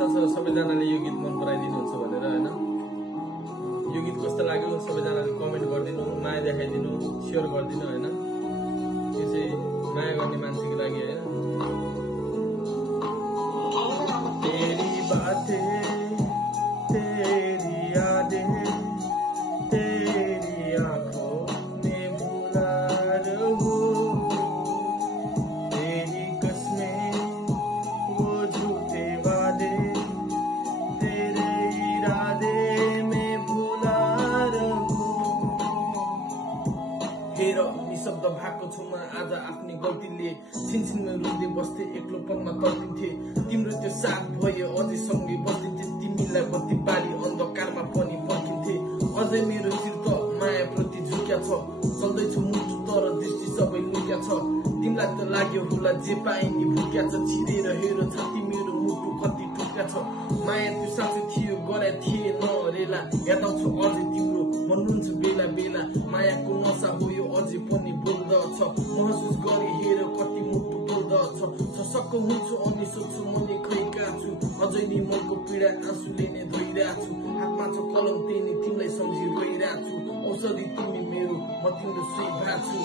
आशा छ सबैजनाले यो गीत मन पराइदिनुहुन्छ भनेर हैन। यो गीत कस्तो लाग्यो सबैजनाले कमेन्ट गरिदिनु, माया देखाइदिनु, शेयर गरिदिनु हैन। यो चाहिँ माया गर्ने मान्छेको लागि हैन। तेरी बातें तेरी यादें तेरी आंखों में भुला रहूं, तेरी कसमें वो झूठे वादे तेरे इरादे में भुला रहूं। हेर निशब्द भएको छु म आज आफ्नै गल्तीले, छिनछिनमा रुँदै बस्थे एक्लोपनमा तर्किन्थे, तिम्रो त्यो साथ भए अझै सँगै बस्दिन्थे, तिमीलाई बत्ती बारी अन्धकारमा पनि पर्खिन्थे। अझै मेरो चित्त माया प्रति झुक्या छ, चल्दैछु मुटु तर दृष्टि सबै लुक्या छ। तिमीलाई त लाग्यो होला जे पाए नि भुक्या छ, छिरेर हेर छाती मेरो मुटु कति टुक्या छ। माया त्यो साँचो थियो गरे थिए नरेला, याद आउँछ अझै तिम्रो भन्नुहुन्छ बेला बेला। मायाको नसा हो यो अझै पनि बोल्दछ, महसुस गरी हेर कति मुटु बोल्दछ। सशक्क हुन्छु अनि सोध्छु मनी खै कहाँ छु, अझै नि मनको पीडा आँसुले नै धोइरहेको छु। हातमा छ कलम त्यही नै तिमीलाई सम्झी रोइरहेको छु, औषधि तिमी मेरो म तिम्रो सुई भएको छु।